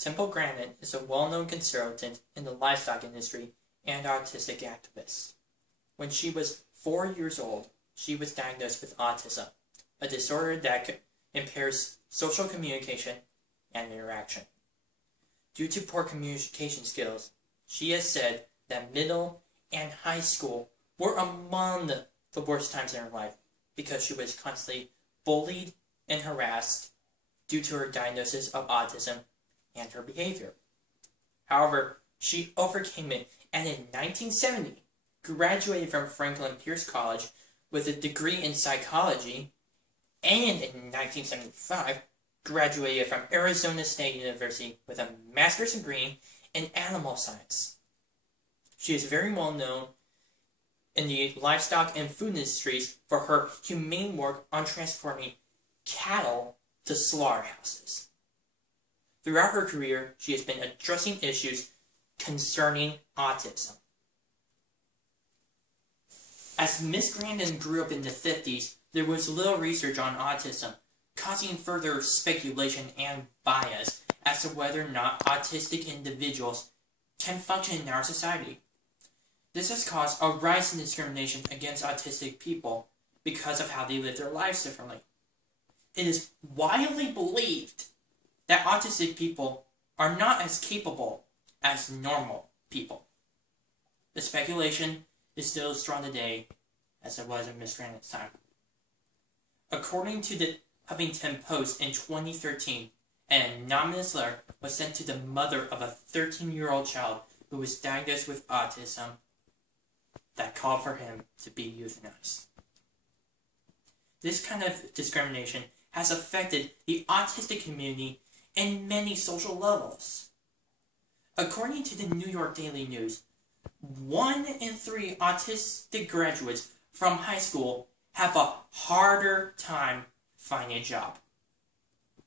Temple Grandin is a well-known consultant in the livestock industry and autistic activist. When she was 4 years old, she was diagnosed with autism, a disorder that impairs social communication and interaction. Due to poor communication skills, she has said that middle and high school were among the worst times in her life because she was constantly bullied and harassed due to her diagnosis of autism and her behavior. However, she overcame it and in 1970 graduated from Franklin Pierce College with a degree in psychology, and in 1975 graduated from Arizona State University with a master's degree in animal science. She is very well known in the livestock and food industries for her humane work on transporting cattle to slaughterhouses. Throughout her career, she has been addressing issues concerning autism. As Miss Grandin grew up in the 50s, there was little research on autism, causing further speculation and bias as to whether or not autistic individuals can function in our society. This has caused a rise in discrimination against autistic people because of how they live their lives differently. It is widely believed that autistic people are not as capable as normal people. The speculation is still as strong today as it was in Miss Grandin's time. According to the Huffington Post in 2013, an anonymous letter was sent to the mother of a 13-year-old child who was diagnosed with autism that called for him to be euthanized. This kind of discrimination has affected the autistic community in many social levels. According to the New York Daily News, 1 in 3 autistic graduates from high school have a harder time finding a job.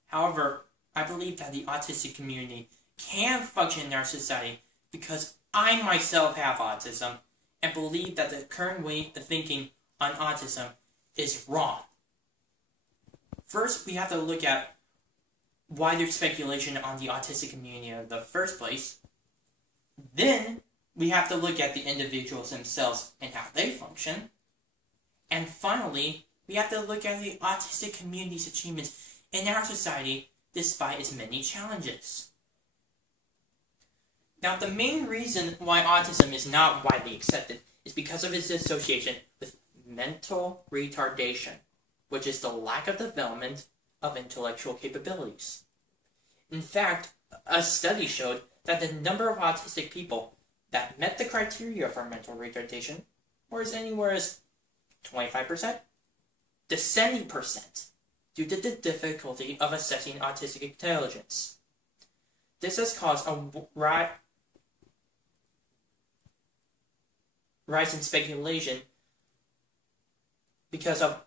However, I believe that the autistic community can function in our society because I myself have autism and believe that the current way of thinking on autism is wrong. First, we have to look at why there's speculation on the autistic community in the first place. Then, we have to look at the individuals themselves and how they function. And finally, we have to look at the autistic community's achievements in our society despite its many challenges. Now, the main reason why autism is not widely accepted is because of its association with mental retardation, which is the lack of development of intellectual capabilities. In fact, a study showed that the number of autistic people that met the criteria for mental retardation was anywhere as 25% to 70% due to the difficulty of assessing autistic intelligence. This has caused a rise in speculation because of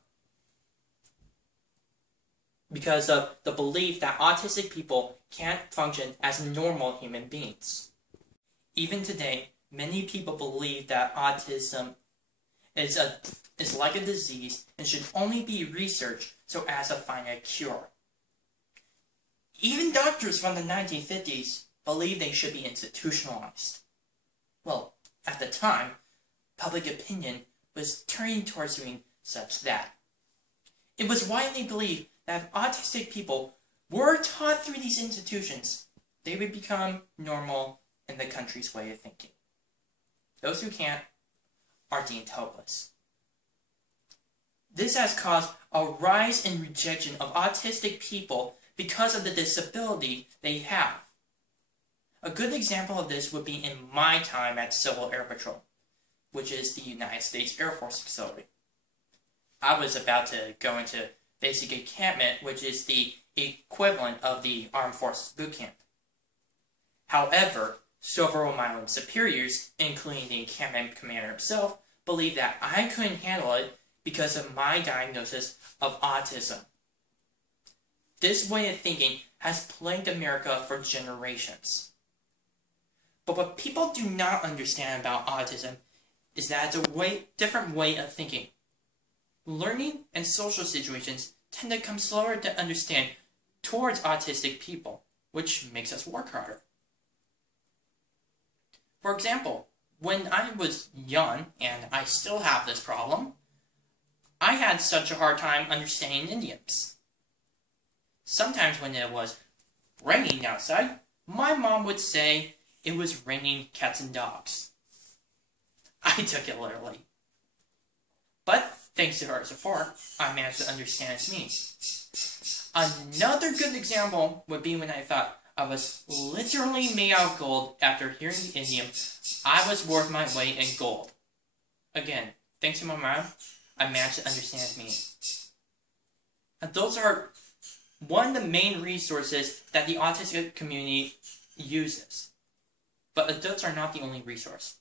the belief that autistic people can't function as normal human beings. Even today, many people believe that autism is like a disease and should only be researched so as to find a cure. Even doctors from the 1950s believed they should be institutionalized. Well, at the time, public opinion was turning towards doing such that. It was widely believed that if autistic people were taught through these institutions, they would become normal in the country's way of thinking. Those who can't are deemed hopeless. This has caused a rise in rejection of autistic people because of the disability they have. A good example of this would be in my time at Civil Air Patrol, which is the United States Air Force facility. I was about to go into basic encampment, which is the equivalent of the Armed Forces boot camp. However, several of my own superiors, including the encampment commander himself, believed that I couldn't handle it because of my diagnosis of autism. This way of thinking has plagued America for generations. But what people do not understand about autism is that it's a different way of thinking. Learning and social situations tend to come slower to understand towards autistic people, which makes us work harder. For example, when I was young, and I still have this problem, I had such a hard time understanding idioms. Sometimes when it was raining outside, my mom would say it was raining cats and dogs. I took it literally. But thanks to her support, I managed to understand its meaning. Another good example would be when I thought I was literally made out of gold after hearing the idiom, I was worth my weight in gold. Again, thanks to my mom, I managed to understand its meaning. And those are one of the main resources that the autistic community uses. But adults are not the only resource.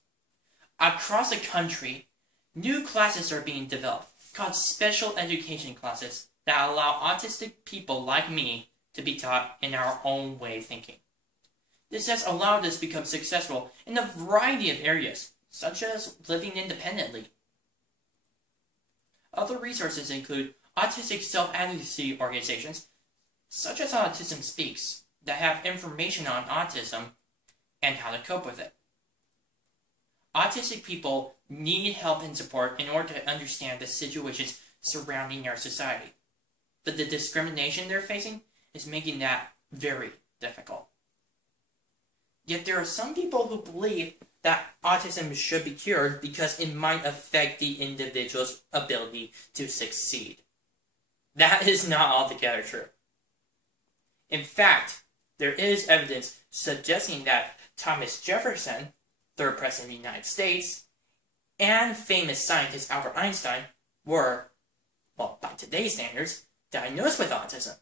Across the country, new classes are being developed called special education classes that allow autistic people like me to be taught in our own way of thinking. This has allowed us to become successful in a variety of areas, such as living independently. Other resources include autistic self-advocacy organizations, such as Autism Speaks, that have information on autism and how to cope with it. Autistic people need help and support in order to understand the situations surrounding our society. But the discrimination they're facing is making that very difficult. Yet there are some people who believe that autism should be cured because it might affect the individual's ability to succeed. That is not altogether true. In fact, there is evidence suggesting that Thomas Jefferson, third president of the United States, and famous scientist Albert Einstein were, well, by today's standards, diagnosed with autism.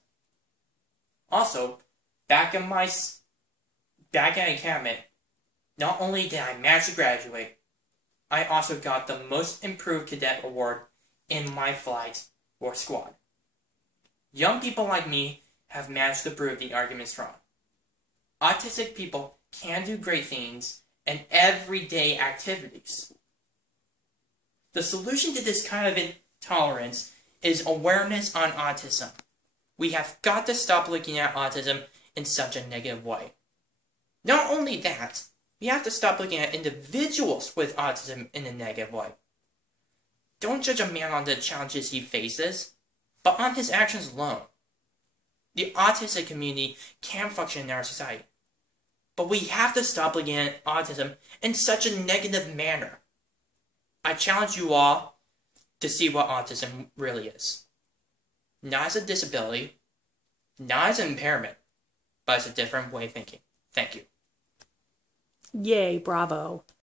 Also, back at academic, not only did I manage to graduate, I also got the Most Improved Cadet Award in my flight or squad. Young people like me have managed to prove the arguments wrong. Autistic people can do great things in everyday activities. The solution to this kind of intolerance is awareness on autism. We have got to stop looking at autism in such a negative way. Not only that, we have to stop looking at individuals with autism in a negative way. Don't judge a man on the challenges he faces, but on his actions alone. The autistic community can function in our society, but we have to stop looking at autism in such a negative manner. I challenge you all to see what autism really is. Not as a disability, not as an impairment, but as a different way of thinking. Thank you. Yay, bravo.